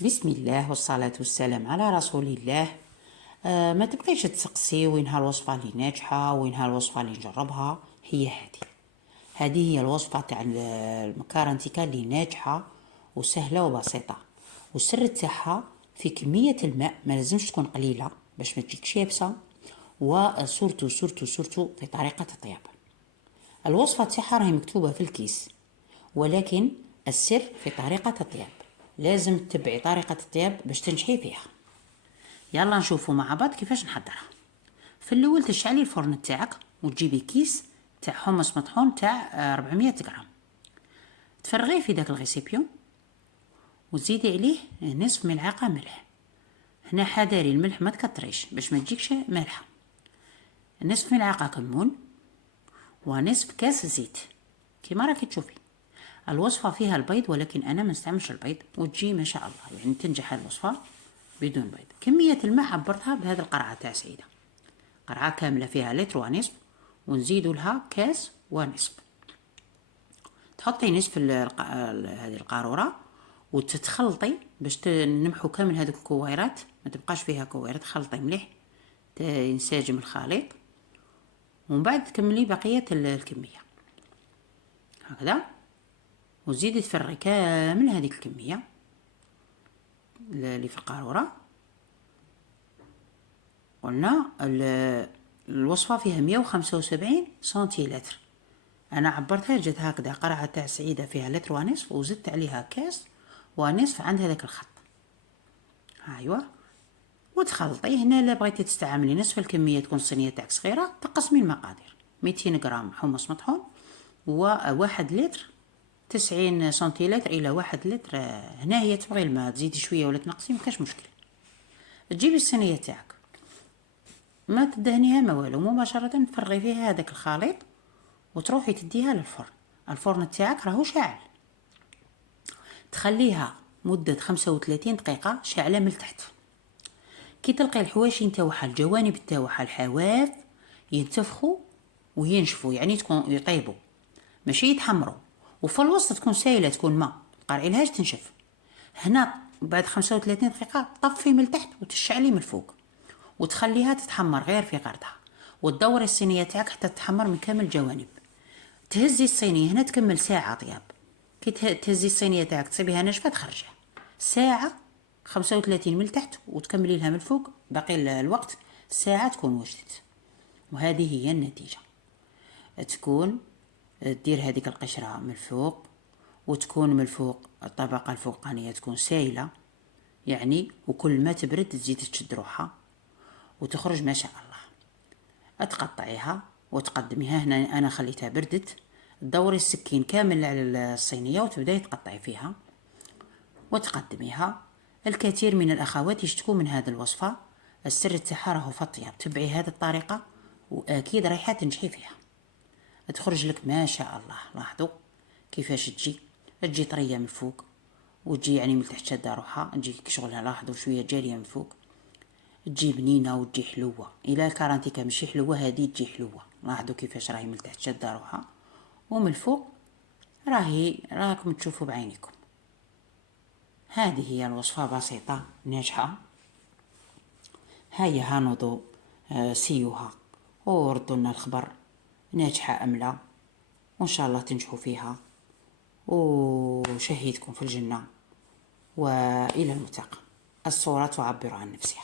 بسم الله والصلاة والسلام على رسول الله. ما تبقيش تسقسي وينها الوصفة اللي ناجحة وينها الوصفة اللي نجربها. هي هذه هي الوصفة تاع المكارنتيكا اللي ناجحة وسهلة وبسيطة، والسر تاعها في كمية الماء، ما لازمش تكون قليلة باش ما تجيكش يابسة، وسورتو سورتو سورتو في طريقة الطياب. الوصفة تاعها راهي مكتوبة في الكيس، ولكن السر في طريقة الطياب. لازم تتبعي طريقة الطياب باش تنجحي فيها. يلا نشوفوا مع بعض كيفاش نحضرها. في الاول تشعلي الفرن تاعك وتجيبي كيس تاع حمص مطحون تاع 400 غرام، تفرغيه في داك الغيسيبيون وتزيدي عليه نصف ملعقة ملح. هنا حذاري الملح ما تكتريش باش ما تجيكش مالحة. نصف ملعقة كمون ونصف كاس زيت كيما راكي تشوفي. الوصفة فيها البيض ولكن أنا ما نستعملش البيض، وتجي ما شاء الله، يعني تنجح الوصفة بدون بيض. كمية الماء عبرتها بهذه القرعة تاع سعيدة، قرعة كاملة فيها لتر ونصف، ونزيدوا لها كاس ونصف. تحطي نصف هذه القارورة وتتخلطي باش نمحو كامل هذوك الكويرات، ما تبقاش فيها كويرات. خلطي مليح ينسجم الخليط، ومن بعد تكملي بقية الكمية هكذا، وزيدي تفرغي كامل هذيك الكمية اللي في القارورة. قلنا الوصفة فيها 175 سنتيلتر، أنا عبرتها جات هكذا قرعة تاع سعيدة فيها لتر ونصف، وزدت عليها كاس ونصف عند هذاك الخط. أيوا، وتخلطي. هنا لا بغيتي تستعملي نصف الكمية تكون الصينية تاعك صغيرة، تقسمي المقادير. 200 غرام حمص مطحون وواحد لتر 90 سنتيلتر إلى 1 لتر. هنا هي تبغي الماء تزيدي شوية ولا تنقصي، مكاش مشكل. تجيبي الصينية تاعك ما تدهنيها ما والو، مباشرة تفرغي فيها هذاك الخليط وتروحي تديها للفرن. الفرن تاعك راهو شاعل، تخليها مدة 35 دقيقة شاعلة من التحت. كي تلقي الحواشي نتاوعها الجوانب تاوعها الحواف ينتفخوا وينشفوا، يعني تكون يطيبوا ماشي يتحمروا، وفي الوسط تكون سايلة، تكون ما قارعيلهاش تنشف. هنا بعد 35 دقيقة طفي من التحت وتشعلي من الفوق، وتخليها تتحمر غير في غردها، وتدوري الصينية تاعك حتى تتحمر من كامل الجوانب. تهزي الصينية هنا تكمل ساعة طياب. كي تهزي الصينية تاعك تصيبيها ناشفة تخرجها ساعة 35 من التحت، وتكملي لها من الفوق باقي الوقت ساعة تكون وجدت. وهذه هي النتيجة، تكون دير هذيك القشرة من الفوق، وتكون من الفوق الطبقة الفوقانية تكون سايلة يعني، وكل ما تبرد تزيد تشد روحها وتخرج ما شاء الله. تقطعيها وتقدميها. هنا أنا خليتها بردت، تدوري السكين كامل على الصينية وتبداي تقطعي فيها وتقدميها. الكثير من الأخوات يشتكوا من هذه الوصفة، السر تاعها راهو في الطياب. تبعي هذه الطريقة وأكيد رايحة تنجحي فيها، تخرج لك ما شاء الله. لاحظوا كيفاش تجي طرية من الفوق، وتجي يعني من تحت شادة روحها، تجي شغلها. لاحظوا شوية جارية من الفوق، تجي بنينة وتجي حلوة. الى الكارانتيكا ماشي حلوة، هذه تجي حلوة. لاحظوا كيفاش راهي من تحت شادة روحها، ومن الفوق راكم تشوفوا بعينكم. هذه هي الوصفة بسيطة ناجحة. هيا هانوضوا سيوها وردوا لنا الخبر ناجحة أم لا، وإن شاء الله تنجحوا فيها وشهيتكم في الجنة. وإلى الملتقى. الصورة تعبر عن نفسها.